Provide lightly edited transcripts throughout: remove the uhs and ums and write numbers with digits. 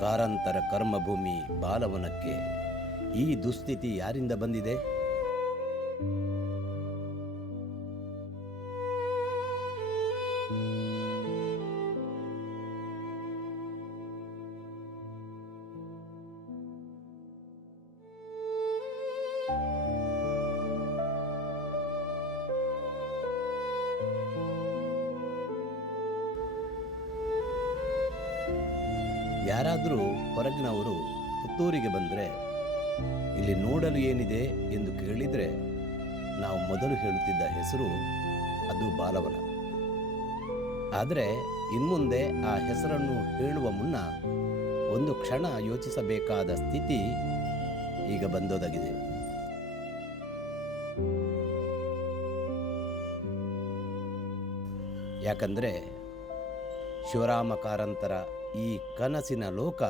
ಕಾರಂತರ ಕರ್ಮಭೂಮಿ ಬಾಲವನಕ್ಕೆ ಈ ದುಸ್ಥಿತಿ ಯಾರಿಂದ ಬಂದಿದೆ? ಯಾರಾದರೂ ಹೊರಗಿನವರು ಪುತ್ತೂರಿಗೆ ಬಂದರೆ ಇಲ್ಲಿ ನೋಡಲು ಏನಿದೆ ಎಂದು ಕೇಳಿದರೆ ನಾವು ಮೊದಲು ಹೇಳುತ್ತಿದ್ದ ಹೆಸರು ಅದು ಬಾಲವನ. ಆದರೆ ಇನ್ಮುಂದೆ ಆ ಹೆಸರನ್ನು ಹೇಳುವ ಮುನ್ನ ಒಂದು ಕ್ಷಣ ಯೋಚಿಸಬೇಕಾದ ಸ್ಥಿತಿ ಈಗ ಬಂದೊದಗಿದೆ. ಯಾಕಂದರೆ ಶಿವರಾಮ ಕಾರಂತರ ಈ ಕನಸಿನ ಲೋಕ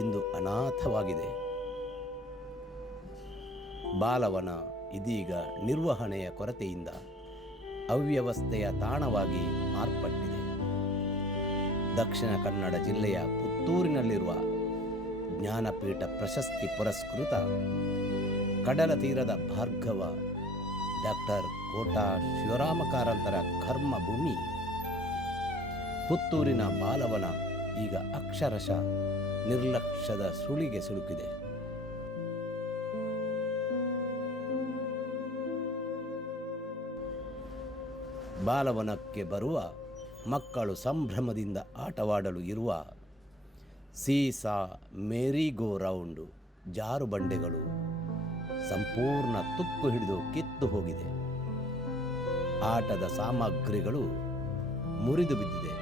ಇಂದು ಅನಾಥವಾಗಿದೆ. ಬಾಲವನ ಇದೀಗ ನಿರ್ವಹಣೆಯ ಕೊರತೆಯಿಂದ ಅವ್ಯವಸ್ಥೆಯ ತಾಣವಾಗಿ ಮಾರ್ಪಟ್ಟಿದೆ. ದಕ್ಷಿಣ ಕನ್ನಡ ಜಿಲ್ಲೆಯ ಪುತ್ತೂರಿನಲ್ಲಿರುವ ಜ್ಞಾನಪೀಠ ಪ್ರಶಸ್ತಿ ಪುರಸ್ಕೃತ ಕಡಲ ತೀರದ ಭಾರ್ಗವ ಡಾಕ್ಟರ್ ಕೋಟಾ ಶಿವರಾಮ ಕಾರಂತರ ಕರ್ಮಭೂಮಿ ಪುತ್ತೂರಿನ ಬಾಲವನ ಈಗ ಅಕ್ಷರಶಃ ನಿರ್ಲಕ್ಷ್ಯದ ಸುಳಿಗೆ ಸಿಲುಕಿದೆ. ಬಾಲವನಕ್ಕೆ ಬರುವ ಮಕ್ಕಳು ಸಂಭ್ರಮದಿಂದ ಆಟವಾಡಲು ಇರುವ ಸೀಸಾ, ಮೇರಿಗೋ ರೌಂಡು, ಜಾರುಬಂಡೆಗಳು ಸಂಪೂರ್ಣ ತುಕ್ಕು ಹಿಡಿದು ಕಿತ್ತು ಹೋಗಿದೆ. ಆಟದ ಸಾಮಗ್ರಿಗಳು ಮುರಿದು ಬಿದ್ದಿದೆ.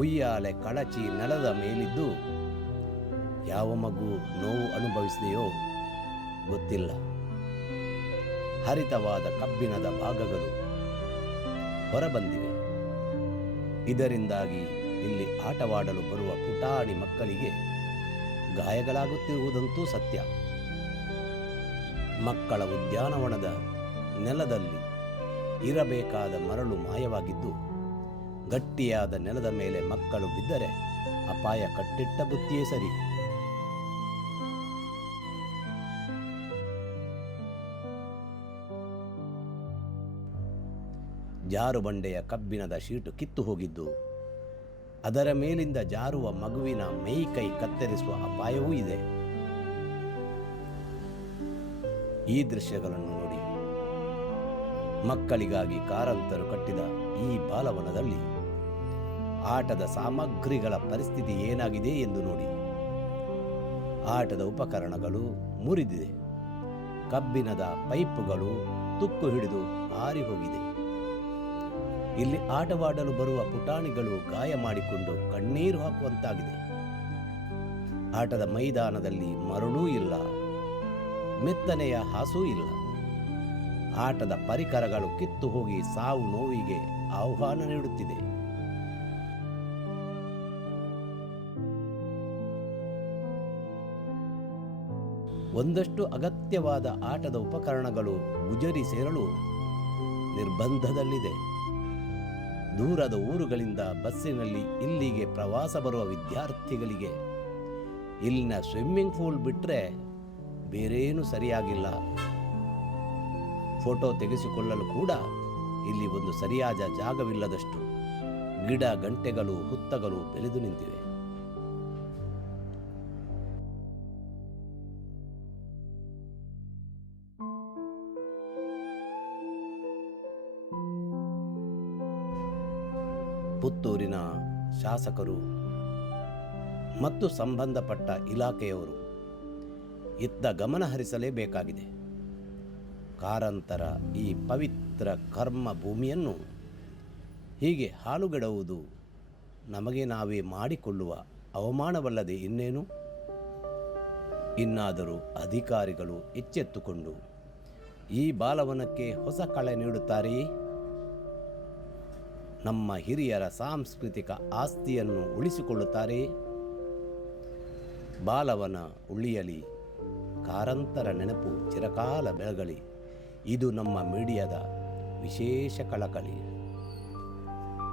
ಉಯ್ಯಾಲೆ ಕಳಚಿ ನೆಲದ ಮೇಲಿದ್ದು ಯಾವ ಮಗು ನೋವು ಅನುಭವಿಸಿದೆಯೋ ಗೊತ್ತಿಲ್ಲ. ಹರಿತವಾದ ಕಬ್ಬಿಣದ ಭಾಗಗಳು ಹೊರಬಂದಿವೆ. ಇದರಿಂದಾಗಿ ಇಲ್ಲಿ ಆಟವಾಡಲು ಬರುವ ಪುಟಾಣಿ ಮಕ್ಕಳಿಗೆ ಗಾಯಗಳಾಗುತ್ತಿರುವುದಂತೂ ಸತ್ಯ. ಮಕ್ಕಳ ಉದ್ಯಾನವನದ ನೆಲದಲ್ಲಿ ಇರಬೇಕಾದ ಮರಳು ಮಾಯವಾಗಿದ್ದು ಗಟ್ಟಿಯಾದ ನೆಲದ ಮೇಲೆ ಮಕ್ಕಳು ಬಿದ್ದರೆ ಅಪಾಯ ಕಟ್ಟಿಟ್ಟ ಬುತ್ತಿಯೇ ಸರಿ. ಜಾರುಬಂಡೆಯ ಕಬ್ಬಿಣದ ಶೀಟು ಕಿತ್ತು ಹೋಗಿದ್ದು ಅದರ ಮೇಲಿಂದ ಜಾರುವ ಮಗುವಿನ ಮೈ ಕೈ ಕತ್ತರಿಸುವ ಅಪಾಯವೂ ಇದೆ. ಈ ದೃಶ್ಯಗಳನ್ನು ನೋಡಿ. ಮಕ್ಕಳಿಗಾಗಿ ಕಾರಂತರು ಕಟ್ಟಿದ ಈ ಬಾಲವನದಲ್ಲಿ ಆಟದ ಸಾಮಗ್ರಿಗಳ ಪರಿಸ್ಥಿತಿ ಏನಾಗಿದೆ ಎಂದು ನೋಡಿ. ಆಟದ ಉಪಕರಣಗಳು ಮುರಿದಿದೆ. ಕಬ್ಬಿಣದ ಪೈಪುಗಳು ತುಕ್ಕು ಹಿಡಿದು ಹಾರಿ ಹೋಗಿದೆ. ಇಲ್ಲಿ ಆಟವಾಡಲು ಬರುವ ಪುಟಾಣಿಗಳು ಗಾಯ ಮಾಡಿಕೊಂಡು ಕಣ್ಣೀರು ಹಾಕುವಂತಾಗಿದೆ. ಆಟದ ಮೈದಾನದಲ್ಲಿ ಮರಳೂ ಇಲ್ಲ, ಮೆತ್ತನೆಯ ಹಾಸೂ ಇಲ್ಲ. ಆಟದ ಪರಿಕರಗಳು ಕಿತ್ತು ಹೋಗಿ ಸಾವು ನೋವಿಗೆ ಆಹ್ವಾನ ನೀಡುತ್ತಿದೆ. ಒಂದಷ್ಟು ಅಗತ್ಯವಾದ ಆಟದ ಉಪಕರಣಗಳು ಗುಜರಿ ಸೇರಲು ನಿರ್ಬಂಧದಲ್ಲಿದೆ. ದೂರದ ಊರುಗಳಿಂದ ಬಸ್ಸಿನಲ್ಲಿ ಇಲ್ಲಿಗೆ ಪ್ರವಾಸ ಬರುವ ವಿದ್ಯಾರ್ಥಿಗಳಿಗೆ ಇಲ್ಲಿನ ಸ್ವಿಮ್ಮಿಂಗ್ ಪೂಲ್ ಬಿಟ್ಟರೆ ಬೇರೇನೂ ಸರಿಯಾಗಿಲ್ಲ. ಫೋಟೋ ತೆಗೆಸಿಕೊಳ್ಳಲು ಕೂಡ ಇಲ್ಲಿ ಒಂದು ಸರಿಯಾದ ಜಾಗವಿಲ್ಲದಷ್ಟು ಗಿಡ ಗಂಟೆಗಳು ಹುತ್ತಗಳು ಬೆಳೆದು ನಿಂತಿವೆ. ಪುತ್ತೂರಿನ ಶಾಸಕರು ಮತ್ತು ಸಂಬಂಧಪಟ್ಟ ಇಲಾಖೆಯವರು ಇತ್ತ ಗಮನ ಹರಿಸಲೇಬೇಕಾಗಿದೆ. ಕಾರಂತರ ಈ ಪವಿತ್ರ ಕರ್ಮ ಭೂಮಿಯನ್ನು ಹೀಗೆ ಹಾಳುಗೆಡುವುದು ನಮಗೆ ನಾವೇ ಮಾಡಿಕೊಳ್ಳುವ ಅವಮಾನವಲ್ಲದೆ ಇನ್ನೇನು? ಇನ್ನಾದರೂ ಅಧಿಕಾರಿಗಳು ಎಚ್ಚೆತ್ತುಕೊಂಡು ಈ ಬಾಲವನಕ್ಕೆ ಹೊಸ ಕಳೆ ನೀಡುತ್ತಾರೆಯೇ? ನಮ್ಮ ಹಿರಿಯರ ಸಾಂಸ್ಕೃತಿಕ ಆಸ್ತಿಯನ್ನು ಉಳಿಸಿಕೊಳ್ಳುತ್ತಾರೆಯೇ? ಬಾಲವನ ಉಳಿಯಲಿ, ಕಾರಂತರ ನೆನಪು ಚಿರಕಾಲ ಬೆಳಗಲಿ. ಇದು ನಮ್ಮ ಮೀಡಿಯಾದ ವಿಶೇಷ ಕಳಕಳಿ.